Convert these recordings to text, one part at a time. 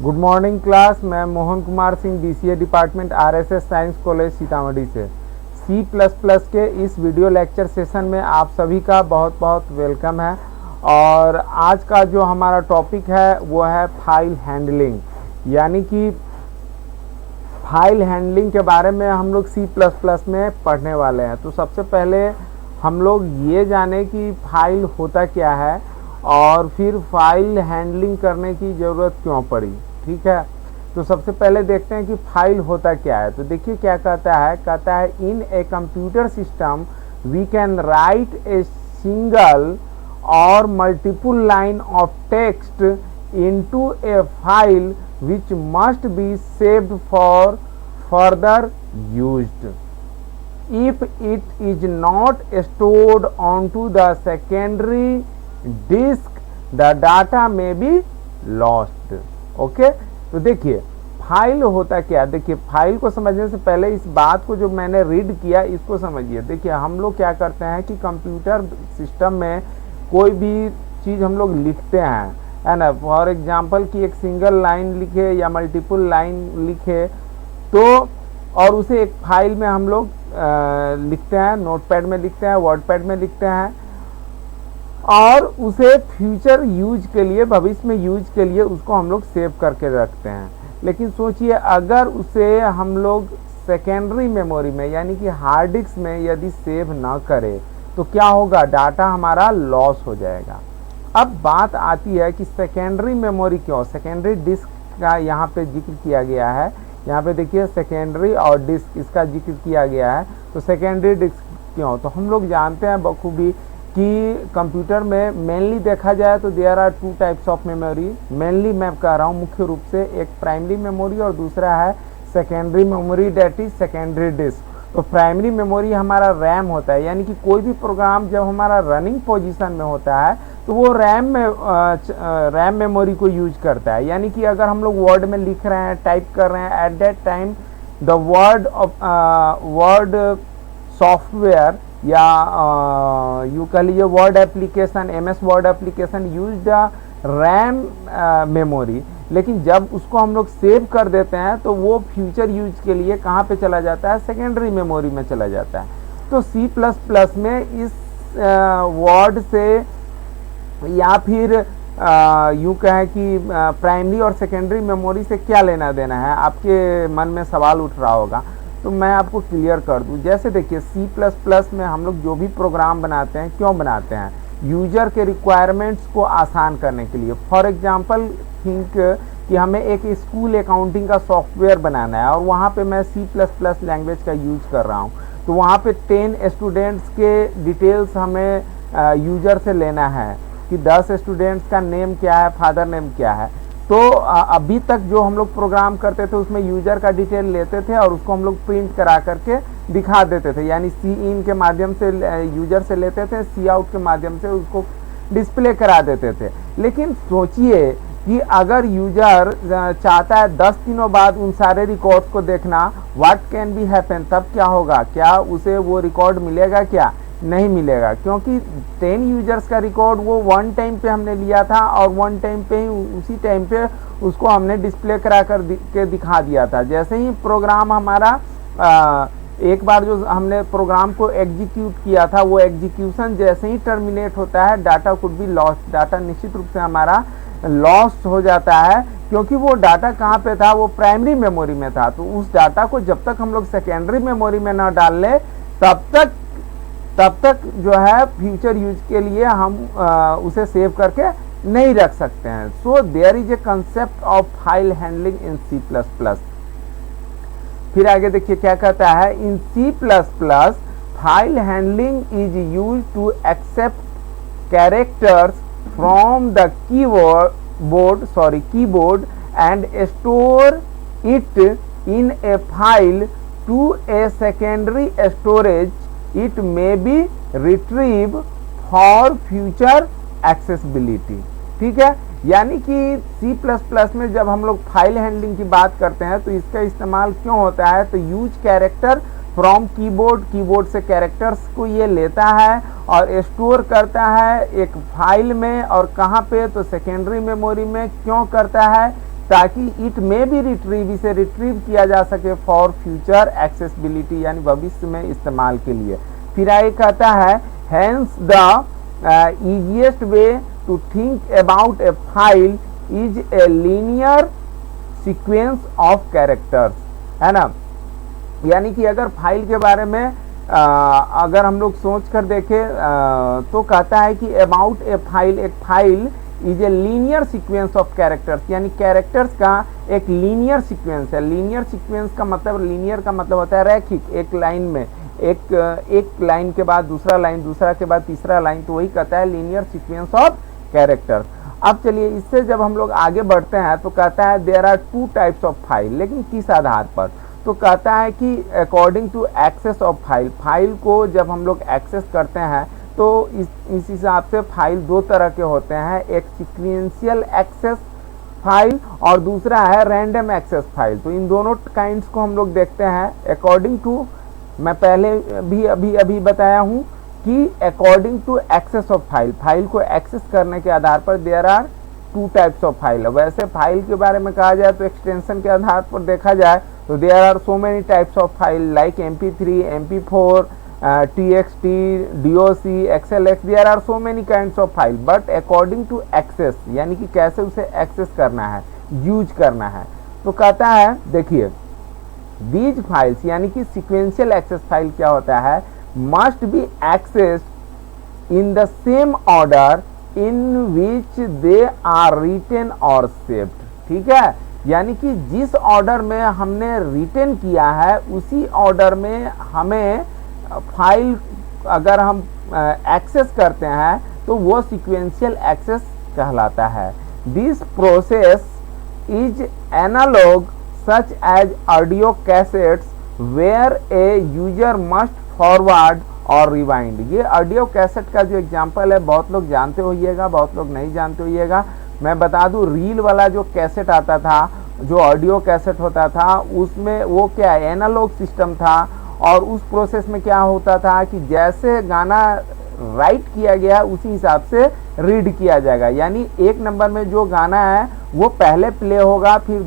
Good morning class. मैं Mohan Kumar Singh, BCA department, RSS science college Sitamarhi से। C plus plus के इस वीडियो लेक्चर सेशन में आप सभी का बहुत बहुत वेलकम है। और आज का जो हमारा टॉपिक है वो है फाइल हैंडलिंग, यानी कि फाइल हैंडलिंग के बारे में हम लोग सी प्लस प्लस में पढ़ने वाले हैं। तो सबसे पहले हम लोग ये जाने कि फाइल होता क्या है और फिर फाइल हैंडलिंग करने की ज़रूरत क्यों पड़ी। ठीक है, तो सबसे पहले देखते हैं कि फाइल होता क्या है। तो देखिए क्या कहता है in a computer system we can write a single और multiple line of text into a file which must be saved for further used. If it is not stored onto the secondary disk, the data may be lost. Okay? तो देखिए file होता क्या। देखिए file को समझने से पहले इस बात को जो मैंने रीड किया इसको समझिए। देखिए हम लोग क्या करते हैं कि कंप्यूटर सिस्टम में कोई भी चीज़ हम लोग लिखते हैं, है ना। फॉर एग्जाम्पल कि एक सिंगल लाइन लिखे या मल्टीपल लाइन लिखे तो और उसे एक फाइल में हम लोग लिखते हैं, नोटपैड में लिखते हैं, वर्डपैड में लिखते हैं और उसे फ्यूचर यूज के लिए, भविष्य में यूज के लिए उसको हम लोग सेव करके रखते हैं। लेकिन सोचिए अगर उसे हम लोग सेकेंडरी मेमोरी में यानी कि हार्ड डिस्क में यदि सेव ना करें तो क्या होगा, डाटा हमारा लॉस हो जाएगा। अब बात आती है कि सेकेंडरी मेमोरी क्यों, सेकेंडरी डिस्क का यहाँ पे जिक्र किया गया है। यहाँ पे देखिए सेकेंडरी और डिस्क इसका जिक्र किया गया है। तो सेकेंडरी डिस्क क्यों, तो हम लोग जानते हैं बखूबी कि कंप्यूटर में मेनली देखा जाए तो there are two types of memory. Mainly मैं कह रहा हूँ मुख्य रूप से, एक प्राइमरी मेमोरी और दूसरा है secondary memory, that is secondary disk. तो प्राइमरी मेमोरी हमारा रैम होता है, यानी कि कोई भी प्रोग्राम जब हमारा रनिंग पोजीशन में होता है तो वो रैम मेमोरी को यूज करता है। यानी कि अगर हम लोग वर्ड में लिख रहे हैं, टाइप कर रहे हैं, at that time the word software या यू कह लीजिए word application, MS word application use the RAM memory. लेकिन जब उसको हम लोग सेव कर देते हैं तो वो फ्यूचर यूज के लिए कहाँ पे चला जाता है, सेकेंडरी मेमोरी में चला जाता है। तो सी प्लस प्लस में इस वर्ड से या फिर यूँ कहें कि प्राइमरी और सेकेंडरी मेमोरी से क्या लेना देना है, आपके मन में सवाल उठ रहा होगा। तो मैं आपको क्लियर कर दूं। जैसे देखिए सी प्लस प्लस में हम लोग जो भी प्रोग्राम बनाते हैं क्यों बनाते हैं, यूजर के रिक्वायरमेंट्स को आसान करने के लिए। फॉर एग्जांपल थिंक कि हमें एक स्कूल अकाउंटिंग का सॉफ्टवेयर बनाना है और वहाँ पे मैं सी प्लस प्लस लैंग्वेज का यूज कर रहा हूँ। तो वहाँ पे 10 स्टूडेंट्स के डिटेल्स हमें यूजर से लेना है कि 10 स्टूडेंट्स का नेम क्या है, फादर नेम क्या है। तो अभी तक जो हम लोग प्रोग्राम करते थे उसमें यूजर का डिटेल लेते थे और उसको हम लोग प्रिंट करा करके दिखा देते थे, यानी सी इन के माध्यम से यूजर से लेते थे, सी आउट के माध्यम से उसको डिस्प्ले करा देते थे। लेकिन सोचिए कि अगर यूजर चाहता है 10 दिनों बाद उन सारे रिकॉर्ड्स को देखना, व्हाट कैन बी हैपन, तब क्या होगा, क्या उसे वो रिकॉर्ड मिलेगा, क्या नहीं मिलेगा। क्योंकि 10 यूजर्स का रिकॉर्ड वो वन टाइम पे हमने लिया था और वन टाइम पे ही उसी टाइम पे उसको हमने डिस्प्ले करा कर के दिखा दिया था। जैसे ही प्रोग्राम हमारा एक बार जो हमने प्रोग्राम को एग्जीक्यूट किया था वो एग्जीक्यूशन जैसे ही टर्मिनेट होता है, data could be lost, data निश्चित रूप से हमारा लॉस्ट हो जाता है। क्योंकि वो डाटा कहाँ पे था, वो प्राइमरी मेमोरी में था। तो उस डाटा को जब तक हम लोग सेकेंडरी मेमोरी में ना डाल लें तब तक जो है फ्यूचर यूज के लिए हम उसे सेव करके नहीं रख सकते हैं। So there is a concept of file handling in C plus plus. फिर आगे देखिए क्या कहता है, in C plus plus file handling is use to accept characters from the keyboard and store it in a file to a secondary storage. It may be retrieved for future accessibility। ठीक है, यानी कि सी plus plus में जब हम लोग file handling की बात करते हैं तो इसका इस्तेमाल क्यों होता है, तो यूज कैरेक्टर फ्रॉम कीबोर्ड से कैरेक्टर्स को ये लेता है और स्टोर करता है एक फाइल में। और कहाँ पे, तो सेकेंडरी मेमोरी में। क्यों करता है, ताकि इट में भी रिट्रीव, इसे रिट्रीव किया जा सके फॉर फ्यूचर एक्सेसिबिलिटी, यानी भविष्य में इस्तेमाल के लिए। फिर आगे कहता है hence the easiest way to think about a file is a linear sequence of characters, है ना। यानी कि अगर फाइल के बारे में अगर हम लोग सोच कर देखें तो कहता है कि अबाउट ए फाइल, एक file is a linear sequence of characters, यानी कैरेक्टर्स का एक लीनियर सीक्वेंस है। लीनियर सीक्वेंस का मतलब, लीनियर का मतलब होता है रैखिक, एक लाइन में एक लाइन के बाद दूसरा लाइन, दूसरा के बाद तीसरा लाइन, तो वही कहता है लीनियर सीक्वेंस ऑफ कैरेक्टर्स। अब चलिए इससे जब हम लोग आगे बढ़ते हैं तो कहता है there are two types of file, लेकिन किस आधार पर, तो कहता है कि according to access of file, file को जब हम लोग एक्सेस करते हैं तो इस हिसाब से फाइल दो तरह के होते हैं, एक सीक्वेंशियल एक्सेस फाइल और दूसरा है रैंडम एक्सेस फाइल। तो इन दोनों काइंड्स को हम लोग देखते हैं अकॉर्डिंग टू, मैं पहले भी अभी बताया हूँ कि according to access of file, file को एक्सेस करने के आधार पर there are two types of file. वैसे फाइल के बारे में कहा जाए तो एक्सटेंशन के आधार पर देखा जाए तो there are so many types of file like MP3, MP4, TXT, DOC, XLX, there are so many kinds of file, but according to access, यानी कि कैसे उसे एक्सेस करना है, यूज करना है। तो कहता है देखिए दीज फाइल्स, यानी कि सीक्वेंशियल एक्सेस फाइल क्या होता है, must be accessed in the same order in which they are written और सेव्ड, ठीक है। यानी कि जिस ऑर्डर में हमने रिटेन किया है उसी ऑर्डर में हमें फाइल अगर हम एक्सेस करते हैं तो वो सीक्वेंशियल एक्सेस कहलाता है। This process is analog such as audio cassettes where a user must forward और rewind। ये ऑडियो कैसेट का जो एग्जांपल है बहुत लोग जानते होइएगा, बहुत लोग नहीं जानते होइएगा। मैं बता दूं रील वाला जो कैसेट आता था, जो ऑडियो कैसेट होता था, उसमें वो क्या एनालॉग सिस्टम था और उस प्रोसेस में क्या होता था कि जैसे गाना राइट किया गया उसी हिसाब से रीड किया जाएगा। यानी एक नंबर में जो गाना है वो पहले प्ले होगा, फिर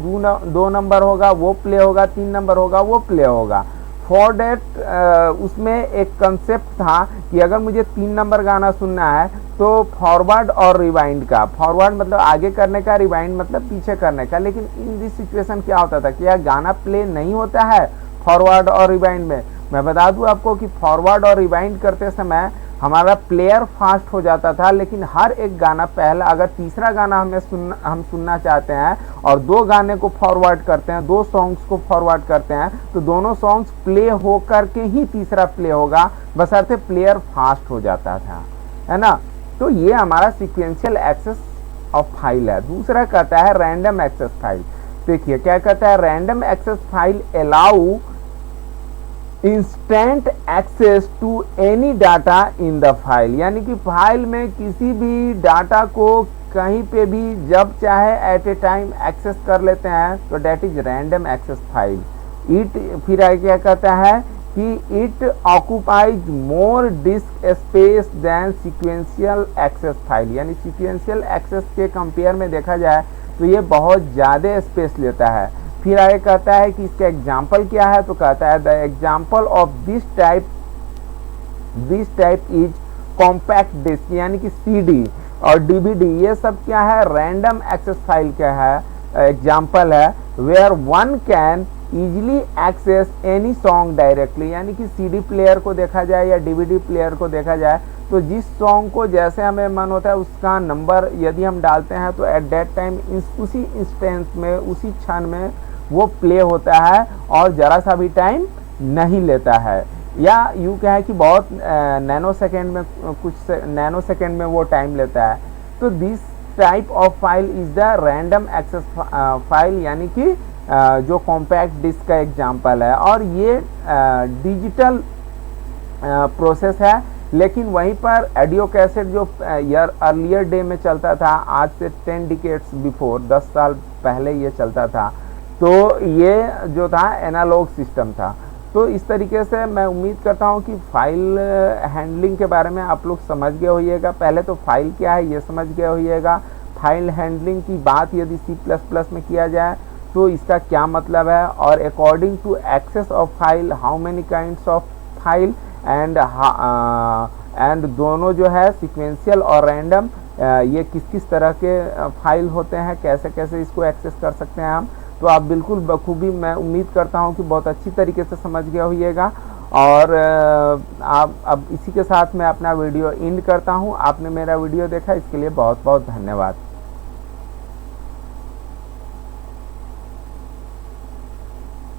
दो नंबर होगा वो प्ले होगा, 3 नंबर होगा वो प्ले होगा। फॉर डेट उसमें एक कंसेप्ट था कि अगर मुझे 3 नंबर गाना सुनना है तो फॉरवर्ड और रिवाइंड का, फॉरवर्ड मतलब आगे करने का, रिवाइंड मतलब पीछे करने का। लेकिन इन दिस सिचुएशन क्या होता था कि यह गाना प्ले नहीं होता है फॉरवर्ड और रिवाइंड में। मैं बता दूं आपको कि फॉरवर्ड और रिवाइंड करते समय हमारा प्लेयर फास्ट हो जाता था, लेकिन हर एक गाना पहला, अगर तीसरा गाना हम सुनना चाहते हैं और 2 गाने को फॉरवर्ड करते हैं, 2 सॉन्ग्स को फॉरवर्ड करते हैं तो दोनों सॉन्ग्स प्ले हो करके ही तीसरा प्ले होगा, बशर्ते प्लेयर फास्ट हो जाता था, है ना। तो ये हमारा सीक्वेंशियल एक्सेस ऑफ फाइल है। दूसरा कहता है रैंडम एक्सेस फाइल। देखिए क्या कहता है, random access file allow instant access to any data in the file, यानी कि फाइल में किसी भी डाटा को कहीं पे भी जब चाहे एट ए टाइम एक्सेस कर लेते हैं, तो that is random access file. It फिर आगे क्या कहता है कि it occupies more disk space than sequential access file, यानी सीक्वेंशियल एक्सेस के कंपेयर में देखा जाए तो ये बहुत ज़्यादा स्पेस लेता है। फिर आगे कहता है कि इसका एग्जाम्पल क्या है, तो कहता है the example of this type is compact disk, यानी कि CD और DVD, ये सब क्या है, रैंडम एक्सेस फाइल क्या है, एग्जाम्पल है। Where one can easily access any song directly, यानी कि CD प्लेयर को देखा जाए या DVD प्लेयर को देखा जाए तो जिस सॉन्ग को जैसे हमें मन होता है उसका नंबर यदि हम डालते हैं तो एट दैट टाइम उसी इंस्टेंस में, उसी क्षण में वो प्ले होता है और ज़रा सा भी टाइम नहीं लेता है, या यूँ क्या है कि बहुत नैनो सेकेंड में, कुछ नैनो सेकेंड में वो टाइम लेता है। तो this type of file is the random access file, यानी कि जो कॉम्पैक्ट डिस्क का एग्जांपल है। और ये डिजिटल प्रोसेस है, लेकिन वहीं पर ऑडियो कैसेट जो अर्लियर डे में चलता था, आज से 10 डिकेड्स बिफोर, 10 साल पहले ये चलता था, तो ये जो था एनालॉग सिस्टम था। तो इस तरीके से मैं उम्मीद करता हूँ कि फाइल हैंडलिंग के बारे में आप लोग समझ गए होइएगा। पहले तो फाइल क्या है ये समझ गए होइएगा, फाइल हैंडलिंग की बात यदि C++ में किया जाए तो इसका क्या मतलब है, और according to access of file how many kinds of file and दोनों जो है सीक्वेंशियल और रैंडम, ये किस किस तरह के फाइल होते हैं, कैसे कैसे इसको एक्सेस कर सकते हैं हम। तो आप बिल्कुल बखूबी, मैं उम्मीद करता हूं कि बहुत अच्छी तरीके से समझ गए होइएगा। और आप अब इसी के साथ मैं अपना वीडियो एंड करता हूं। आपने मेरा वीडियो देखा इसके लिए बहुत बहुत धन्यवाद।